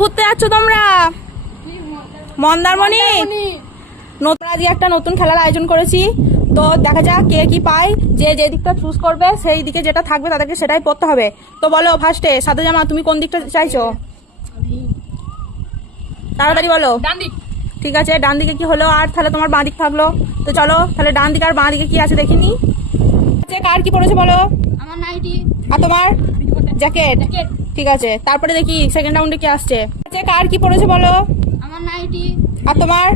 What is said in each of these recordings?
ঘুরতে যাচ্ছ তোমরা? মন্দারমণি। নতুন আজকে একটা নতুন খেলার আয়োজন করেছি, তো দেখা যাক কে কি পায়। যে যে দিকটা চুজ করবে সেই দিকে যেটা থাকবে তাদেরকে সেটাই পড়তে হবে। তো বলো ফার্স্টে সাদা জামা, তুমি কোন দিকটা চাইছো? তাড়াতাড়ি বলো। ডান দিক। ঠিক আছে, ডান দিকে কি হলো? আর তাহলে তোমার বাঁ দিক থাকলো। তো চলো তাহলে ডান দিকে আর বাঁ দিকে কি আছে দেখিনি। কার কি পড়েছে বলো? আমার নাইটি। আর তোমার? জ্যাকেট। জ্যাকেট। ঠিক আছে, তারপরে দেখি সেকেন্ড রাউন্ডে কি আসছে। কার কি পড়েছে বলো? আমার নাইটি। আর তোমার?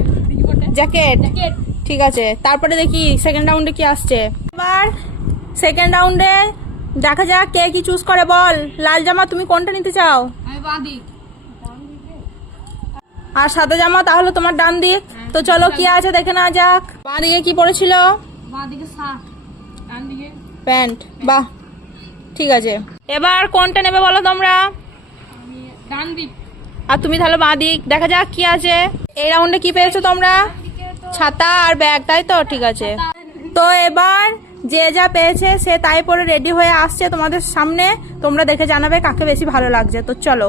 জ্যাকেট। জ্যাকেট। ঠিক আছে, তারপরে দেখি সেকেন্ড রাউন্ডে কি আসছে। এবার সেকেন্ড রাউন্ডে দেখা যাক কে কি চুজ করে। বল লাল জামা, তুমি কোনটা নিতে চাও? আমি বাঁ দিক। আর সাদা জামা তাহলে তোমার ডান দিক। তো চলো কি আছে দেখে না যাক। বাঁ দিকে কি পড়েছিল? বাঁ দিকে শার্ট, ডান দিকে প্যান্ট। বাহ, ঠিক আছে। এবার কোনটা নেবে বলো তোমরা? আমি ডান দিক। আর তুমি তাহলে বাঁ দিক। দেখা যাক কি আছে। এই রাউন্ডে কি পেয়েছো তোমরা? ছাতা আর ব্যাগ, তাই তো? ঠিক আছে, তো এবার যে যা পেয়েছে সে তাই পরে রেডি হয়ে আসছে তোমাদের সামনে। তোমরা দেখে জানাবে কাকে বেশি ভালো লাগছে। তো চলো।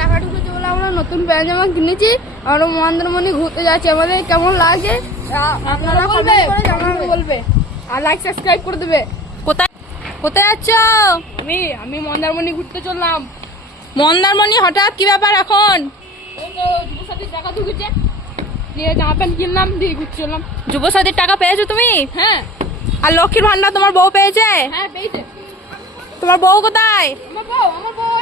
টাকা ঢুকেছে বলে আমরা নতুন প্যান্ট জামা কিনেছি। আমরা মন্দারমণি ঘুরতে যাচ্ছি। আমাদের কেমন লাগছে আপনারা বলবে আর লাইক সাবস্ক্রাইব করে দেবে। কোথায় কোথায় যাচ্ছ? আমি মন্দারমণি ঘুরতে চললাম। মন্দারমণি? হঠাৎ কি ব্যাপার এখন? এই তো যুবসাথীর টাকা ঢুকেছে, দিয়ে জামা প্যান্ট কিনলাম, দিয়ে ঘুরতে চললাম। যুবসাথীর টাকা পেয়েছো তুমি? হ্যাঁ। আর লক্ষ্মীর ভান্ডার তোমার বউ পেয়েছে? হ্যাঁ পেয়েছে। তোমার বউ কোথায়? আমার বউ